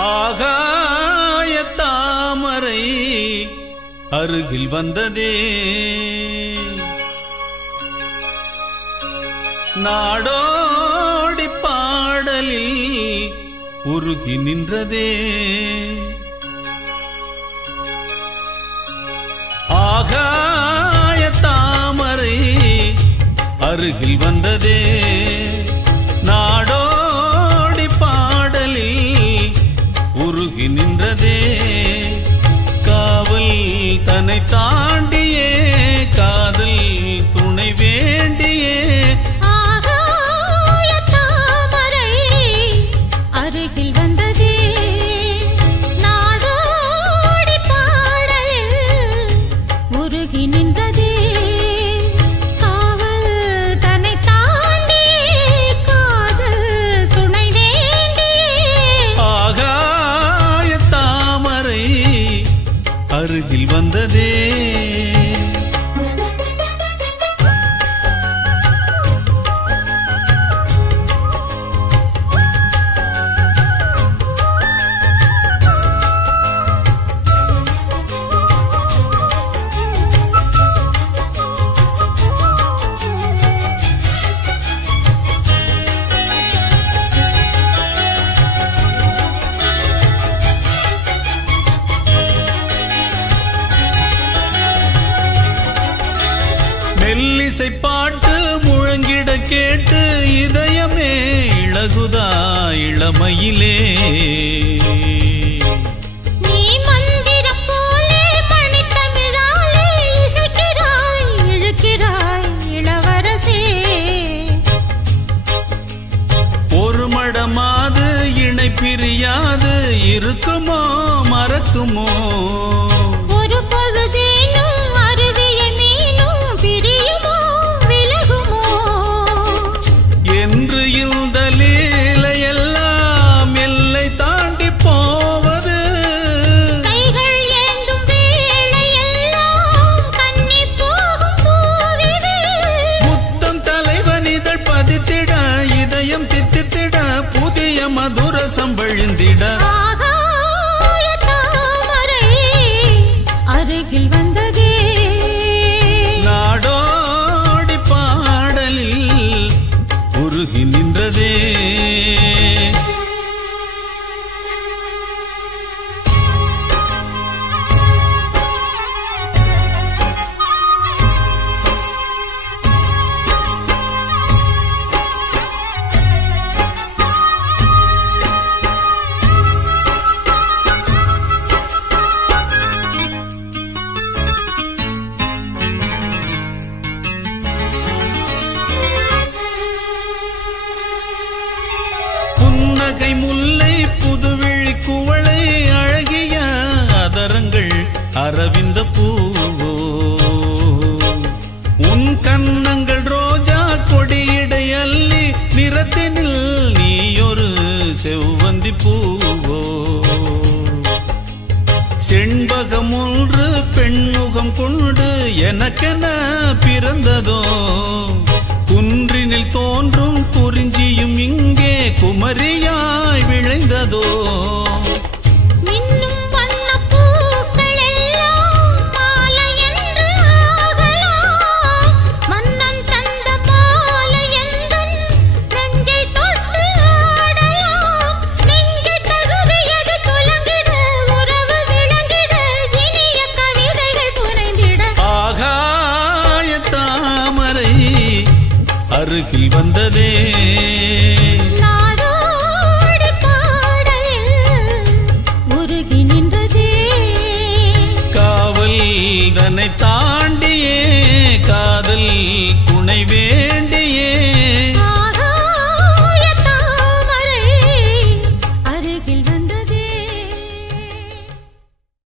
ஆகாய தாமரை அருகில் வந்ததே நாடோடி பாடலில் உருகி நின்றதே ஆகாய தாமரை அருகில் வந்ததே நாடோடி பாடலில் உருகி நின்றதே காவல் தன்னை தாண்டியே காதல் துணை வேண்டியே ஆகாய தாமரை அருகில் வந்ததே நாடோடி பாடலில் உருகி நின்றதே காவல் தன்னை தாண்டியே காதல் துணை வேண்டியே ஆகாய தாமரை அருகில் வந்ததே மெல்லிசை பாட்டு முழங்கிட கேட்டு இதயமே இளகுதா இளமையிலே நீ மந்திரம் போலே மணித்தமிழாலே இசைக்கிறாய் இழுக்கிறாய் இளவரசே ஒரு மடமாது இணை பிரியாது இருக்குமோ மறக்குமோ ஒரு பொழுதேனும் அருவிய மீனும் பிரியுமோ விலகுமோ என்று இந்த லீலையெல்லாம் எல்லை தாண்டி போவது கைகள் ஏந்தும் வேளையெல்லாம் கண்ணி போகும் பூவிது புத்தம் தலைவன் இதழ் பதித்திட இதயம் தித்தித்திட புதிய மதுரசம் வழிந்திட ஆகாய தாமரை அருகில் வந்ததே நாடோடி பாடலில் உருகி நின்றதே புன்னகை முல்லை புதுவிழி குவளை அழகிய அதரங்கள் அரவிந்த பூவோ உன் கன்னங்கள் ரோஜா கொடியிடை அள்ளி நிறத்தினில் நீயொரு செவ்வந்தி பூவோ செண்பகம் ஒன்று பெண்முகம் கொண்டு எனக்கென பிறந்ததோ குன்றினில் தோன்றும் குறிஞ்சியும் இங்கே குமரியாய் விளைந்ததோ மின்னும் வண்ணப் பூக்கள் எல்லாம் மாலை என்று ஆகலாம் மன்னன் தந்த மாலை எந்தன் நெஞ்சை தொட்டு ஆடலாம் நெஞ்சை தழுவியது துலங்கிட உறவு விளங்கிட இனிய கவிதைகள் புனைந்திட ஆகாய தாமரை அருகில் வந்ததே நாடோடி பாடலில் உருகி நின்றதே காவல் தன்னை தாண்டியே காதல் துணை